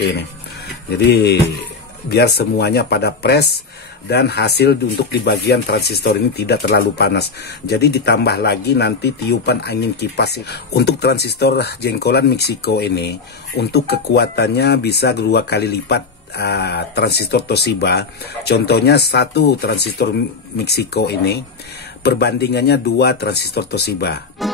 seperti ini. Jadi biar semuanya pada press dan hasil untuk di bagian transistor ini tidak terlalu panas. Jadi ditambah lagi nanti tiupan angin kipas. Untuk transistor jengkolan Mexico ini, untuk kekuatannya bisa 2 kali lipat transistor Toshiba. Contohnya satu transistor Mexico ini perbandingannya 2 transistor Toshiba.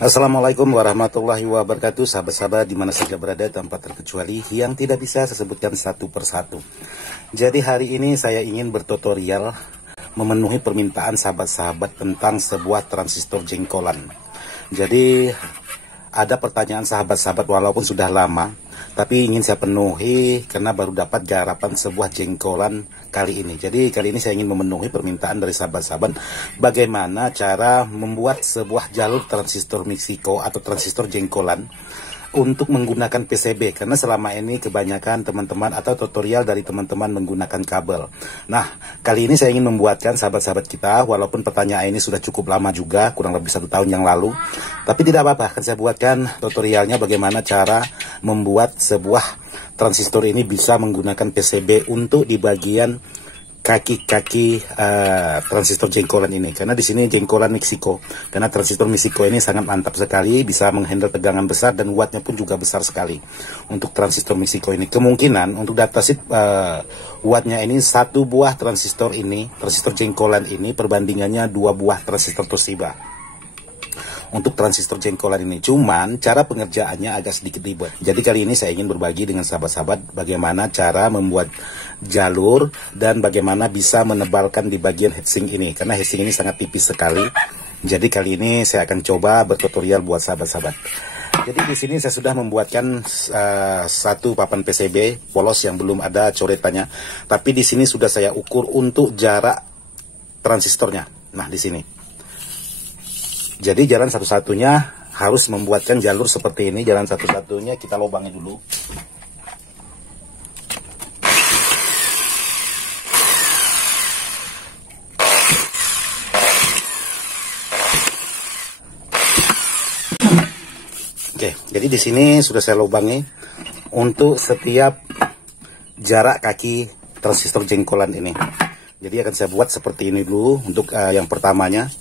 Assalamualaikum warahmatullahi wabarakatuh, sahabat-sahabat di mana saja berada tanpa terkecuali yang tidak bisa saya sebutkan satu persatu. Jadi hari ini saya ingin bertutorial memenuhi permintaan sahabat-sahabat tentang sebuah transistor jengkolan. Jadi ada pertanyaan sahabat-sahabat walaupun sudah lama, tapi ingin saya penuhi karena baru dapat garapan sebuah jengkolan kali ini. Jadi kali ini saya ingin memenuhi permintaan dari sahabat-sahabat bagaimana cara membuat sebuah jalur transistor Mexico atau transistor jengkolan untuk menggunakan PCB, karena selama ini kebanyakan teman-teman atau tutorial dari teman-teman menggunakan kabel. Nah, kali ini saya ingin membuatkan sahabat-sahabat kita, walaupun pertanyaan ini sudah cukup lama juga, kurang lebih 1 tahun yang lalu, tapi tidak apa-apa, akan saya buatkan tutorialnya bagaimana cara membuat sebuah transistor ini bisa menggunakan PCB untuk di bagian kaki-kaki transistor jengkolan ini. Karena di sini jengkolan Mexico, karena transistor Mexico ini sangat mantap sekali, bisa menghandle tegangan besar dan wattnya pun juga besar sekali. Untuk transistor Mexico ini kemungkinan untuk datasheet wattnya ini 1 buah transistor ini, transistor jengkolan ini perbandingannya 2 buah transistor Toshiba. Untuk transistor jengkolan ini, cuman cara pengerjaannya agak sedikit ribet. Jadi kali ini saya ingin berbagi dengan sahabat-sahabat bagaimana cara membuat jalur dan bagaimana bisa menebalkan di bagian heatsink ini, karena heatsink ini sangat tipis sekali. Jadi kali ini saya akan coba bertutorial buat sahabat-sahabat. Jadi di sini saya sudah membuatkan 1 papan PCB polos yang belum ada coretannya, tapi di sini sudah saya ukur untuk jarak transistornya. Nah, di sini. Jadi jalan satu-satunya harus membuatkan jalur seperti ini. Jalan satu-satunya kita lubangi dulu. Oke, jadi di sini sudah saya lubangi untuk setiap jarak kaki transistor jengkolan ini. Jadi akan saya buat seperti ini dulu untuk yang pertamanya.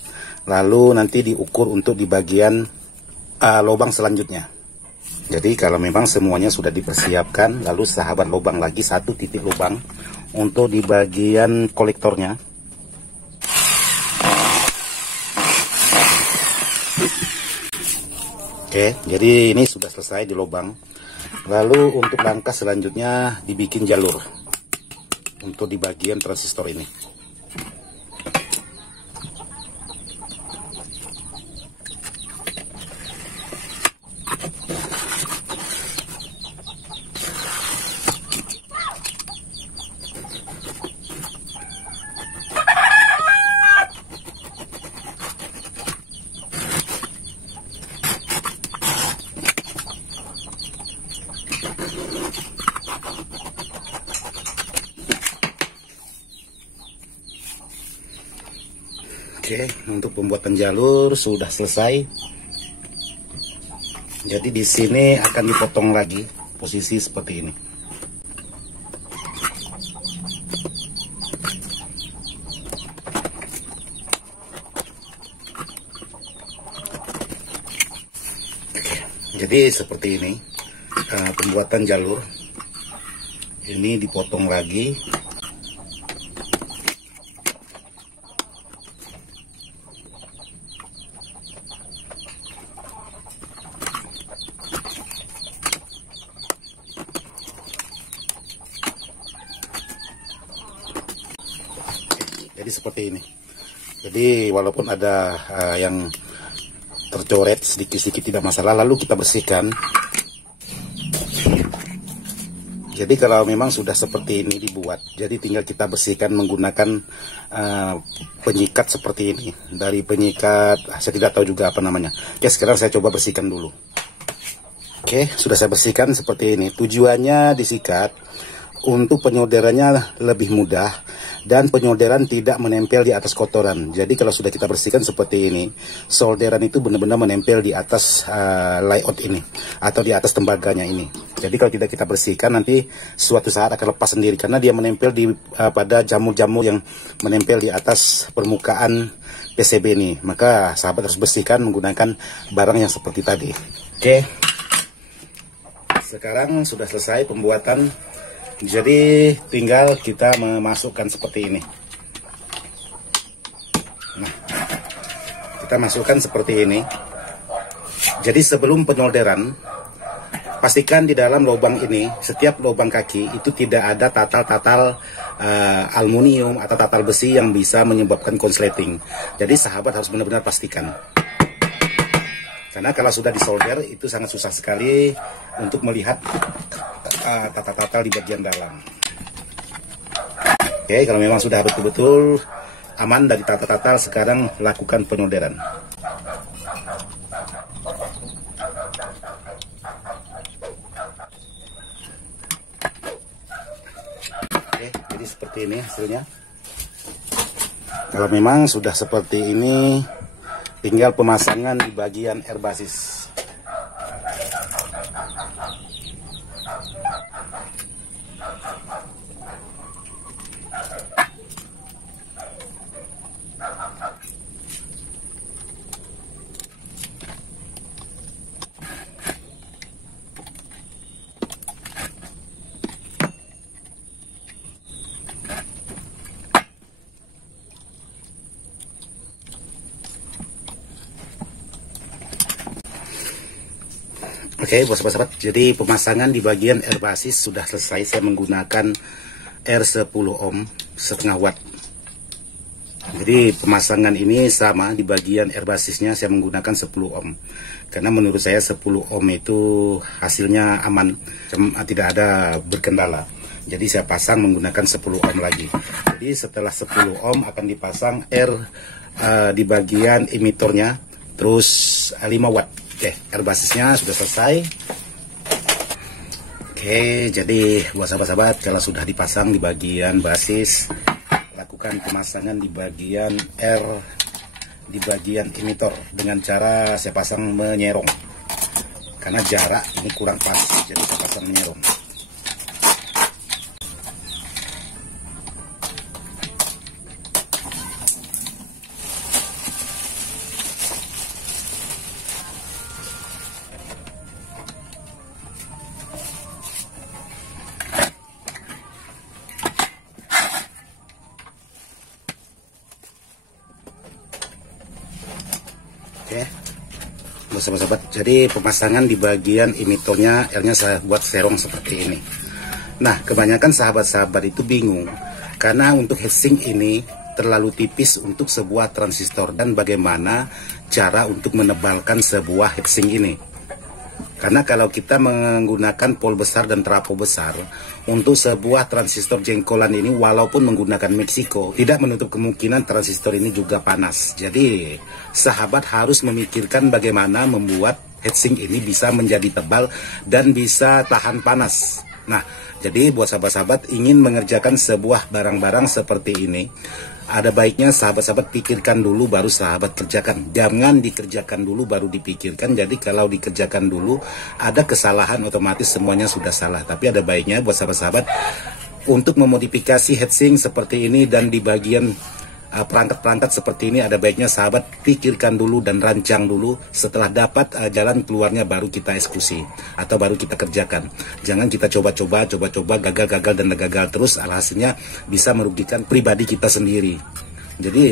Lalu nanti diukur untuk di bagian lubang selanjutnya. Jadi kalau memang semuanya sudah dipersiapkan, lalu sahabat lubang lagi 1 titik lubang untuk di bagian kolektornya. Oke, jadi ini sudah selesai di lubang. Lalu untuk langkah selanjutnya dibikin jalur untuk di bagian transistor ini. Oke, untuk pembuatan jalur sudah selesai. Jadi di sini akan dipotong lagi posisi seperti ini. Oke, jadi seperti ini pembuatan jalur. Ini dipotong lagi. Jadi seperti ini. Jadi walaupun ada yang tercoret sedikit-sedikit tidak masalah, lalu kita bersihkan. Jadi kalau memang sudah seperti ini dibuat, jadi tinggal kita bersihkan menggunakan penyikat seperti ini. Dari penyikat, saya tidak tahu juga apa namanya. Oke, sekarang saya coba bersihkan dulu. Oke, sudah saya bersihkan seperti ini. Tujuannya disikat untuk penyolderannya lebih mudah dan penyolderan tidak menempel di atas kotoran. Jadi kalau sudah kita bersihkan seperti ini, solderan itu benar-benar menempel di atas layout ini atau di atas tembaganya ini. Jadi kalau tidak kita bersihkan, nanti suatu saat akan lepas sendiri karena dia menempel di pada jamur-jamur yang menempel di atas permukaan PCB ini. Maka sahabat harus bersihkan menggunakan barang yang seperti tadi. Oke, sekarang sudah selesai pembuatan. Jadi tinggal kita memasukkan seperti ini. Nah, kita masukkan seperti ini. Jadi sebelum penyolderan, pastikan di dalam lubang ini, setiap lubang kaki itu tidak ada tatal-tatal aluminium atau tatal besi yang bisa menyebabkan konsleting. Jadi sahabat harus benar-benar pastikan. Karena kalau sudah disolder itu sangat susah sekali untuk melihat tatal-tatal di bagian dalam. Oke, kalau memang sudah betul-betul aman dari tatal-tatal, sekarang lakukan penyolderan. Oke, jadi seperti ini hasilnya. Kalau memang sudah seperti ini, tinggal pemasangan di bagian air basis. Oke, buat sahabat-sahabat, jadi pemasangan di bagian air basis sudah selesai. Saya menggunakan R10 ohm setengah watt. Jadi pemasangan ini sama, di bagian air basisnya saya menggunakan 10 ohm. Karena menurut saya 10 ohm itu hasilnya aman, tidak ada berkendala. Jadi saya pasang menggunakan 10 ohm lagi. Jadi setelah 10 ohm akan dipasang R di bagian emitornya, terus 5 watt. Oke, air basisnya sudah selesai. Oke, jadi buat sahabat-sahabat, kalau sudah dipasang di bagian basis, lakukan pemasangan di bagian R, di bagian emitor dengan cara saya pasang menyerong. Karena jarak ini kurang pas, jadi saya pasang menyerong. Oke, buat sahabat-sahabat, jadi pemasangan di bagian emitornya R-nya saya buat serong seperti ini. Nah, kebanyakan sahabat-sahabat itu bingung karena untuk heatsink ini terlalu tipis untuk sebuah transistor, dan bagaimana cara untuk menebalkan sebuah heatsink ini. Karena kalau kita menggunakan pol besar dan trafo besar untuk sebuah transistor jengkolan ini, walaupun menggunakan Meksiko, tidak menutup kemungkinan transistor ini juga panas. Jadi sahabat harus memikirkan bagaimana membuat heatsink ini bisa menjadi tebal dan bisa tahan panas. Nah, jadi buat sahabat-sahabat ingin mengerjakan sebuah barang-barang seperti ini, ada baiknya sahabat-sahabat pikirkan dulu baru sahabat kerjakan. Jangan dikerjakan dulu baru dipikirkan. Jadi kalau dikerjakan dulu ada kesalahan, otomatis semuanya sudah salah. Tapi ada baiknya buat sahabat-sahabat untuk memodifikasi heatsink seperti ini, dan di bagian perangkat-perangkat seperti ini ada baiknya sahabat pikirkan dulu dan rancang dulu. Setelah dapat jalan keluarnya baru kita eksekusi atau baru kita kerjakan. Jangan kita coba-coba gagal dan gagal terus, alhasilnya bisa merugikan pribadi kita sendiri. Jadi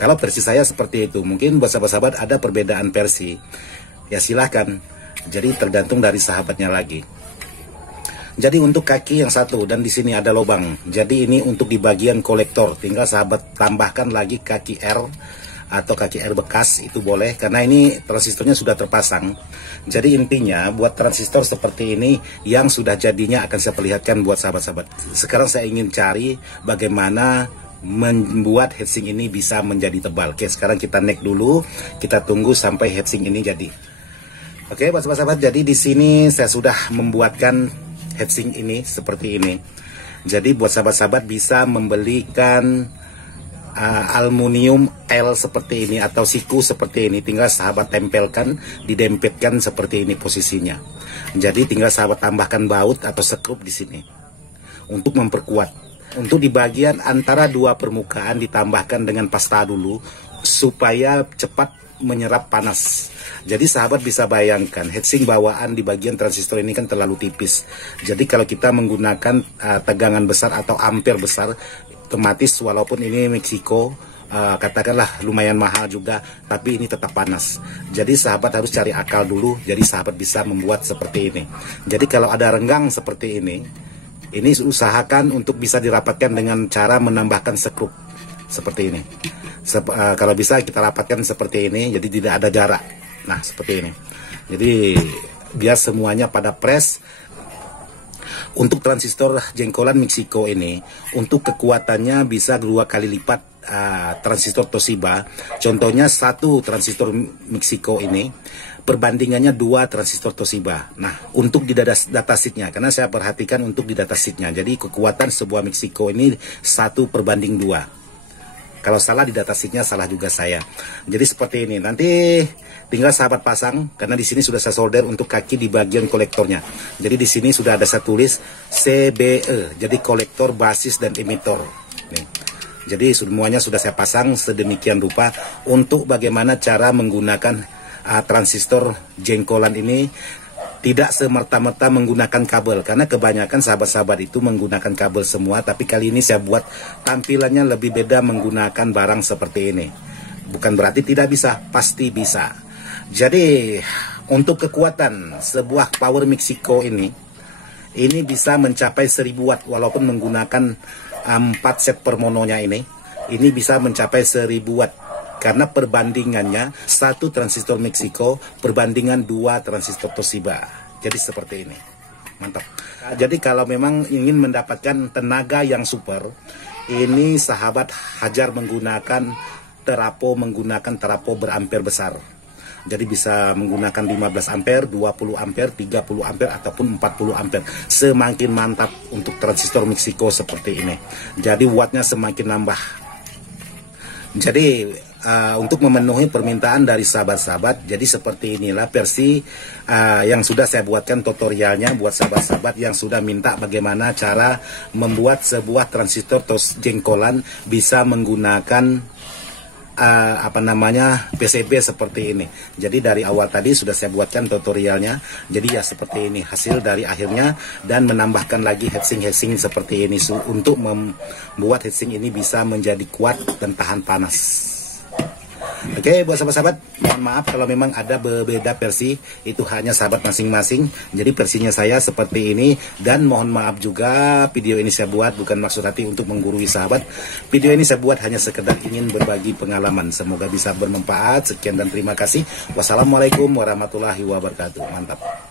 kalau versi saya seperti itu. Mungkin buat sahabat-sahabat ada perbedaan versi, ya silahkan. Jadi tergantung dari sahabatnya lagi. Jadi untuk kaki yang satu, dan di sini ada lubang. Jadi ini untuk di bagian kolektor. Tinggal sahabat tambahkan lagi kaki R atau kaki air bekas itu boleh, karena ini transistornya sudah terpasang. Jadi intinya buat transistor seperti ini yang sudah jadinya akan saya perlihatkan buat sahabat-sahabat. Sekarang saya ingin cari bagaimana membuat heatsink ini bisa menjadi tebal. Oke, sekarang kita neck dulu, kita tunggu sampai heatsink ini jadi. Oke, buat sahabat-sahabat, jadi di sini saya sudah membuatkan heatsink ini seperti ini. Jadi buat sahabat-sahabat bisa membelikan aluminium L seperti ini atau siku seperti ini, tinggal sahabat tempelkan, didempetkan seperti ini posisinya. Jadi tinggal sahabat tambahkan baut atau sekrup di sini untuk memperkuat. Untuk di bagian antara dua permukaan ditambahkan dengan pasta dulu supaya cepat menyerap panas. Jadi sahabat bisa bayangkan heatsink bawaan di bagian transistor ini kan terlalu tipis. Jadi kalau kita menggunakan tegangan besar atau ampere besar, otomatis walaupun ini Meksiko katakanlah lumayan mahal juga, tapi ini tetap panas. Jadi sahabat harus cari akal dulu, jadi sahabat bisa membuat seperti ini. Jadi kalau ada renggang seperti ini usahakan untuk bisa dirapatkan dengan cara menambahkan sekrup seperti ini. Kalau bisa kita rapatkan seperti ini, jadi tidak ada jarak. Nah seperti ini. Jadi biar semuanya pada press. Untuk transistor jengkolan Meksiko ini, untuk kekuatannya bisa 2 kali lipat transistor Toshiba. Contohnya satu transistor Meksiko ini perbandingannya 2 transistor Toshiba. Nah, untuk di datasheetnya, karena saya perhatikan untuk di datasheetnya, jadi kekuatan sebuah Meksiko ini 1/2. Kalau salah di datasheetnya salah juga saya. Jadi seperti ini. Nanti tinggal sahabat pasang, karena di sini sudah saya solder untuk kaki di bagian kolektornya. Jadi di sini sudah ada saya tulis CBE, jadi kolektor, basis dan emitor. Nih. Jadi semuanya sudah saya pasang sedemikian rupa untuk bagaimana cara menggunakan transistor jengkolan ini. Tidak semerta-merta menggunakan kabel, karena kebanyakan sahabat-sahabat itu menggunakan kabel semua, tapi kali ini saya buat tampilannya lebih beda menggunakan barang seperti ini. Bukan berarti tidak bisa, pasti bisa. Jadi untuk kekuatan sebuah power Meksiko ini bisa mencapai 1000 watt walaupun menggunakan 4 set per mononya ini bisa mencapai 1000 watt. Karena perbandingannya 1 transistor Meksiko perbandingan 2 transistor Toshiba. Jadi seperti ini. Mantap. Jadi kalau memang ingin mendapatkan tenaga yang super, ini sahabat hajar menggunakan terapo berampere besar. Jadi bisa menggunakan 15 ampere, 20 ampere, 30 ampere ataupun 40 ampere. Semakin mantap untuk transistor Meksiko seperti ini. Jadi wattnya semakin nambah. Jadi untuk memenuhi permintaan dari sahabat-sahabat, jadi seperti inilah versi yang sudah saya buatkan tutorialnya buat sahabat-sahabat yang sudah minta bagaimana cara membuat sebuah transistor jengkolan bisa menggunakan PCB seperti ini. Jadi dari awal tadi sudah saya buatkan tutorialnya. Jadi ya seperti ini hasil dari akhirnya, dan menambahkan lagi heatsink seperti ini untuk membuat heatsink ini bisa menjadi kuat dan tahan panas. Oke, buat sahabat-sahabat, mohon maaf kalau memang ada berbeda versi, itu hanya sahabat masing-masing. Jadi versinya saya seperti ini, dan mohon maaf juga video ini saya buat bukan maksud hati untuk menggurui sahabat. Video ini saya buat hanya sekedar ingin berbagi pengalaman. Semoga bisa bermanfaat. Sekian dan terima kasih. Wassalamualaikum warahmatullahi wabarakatuh. Mantap.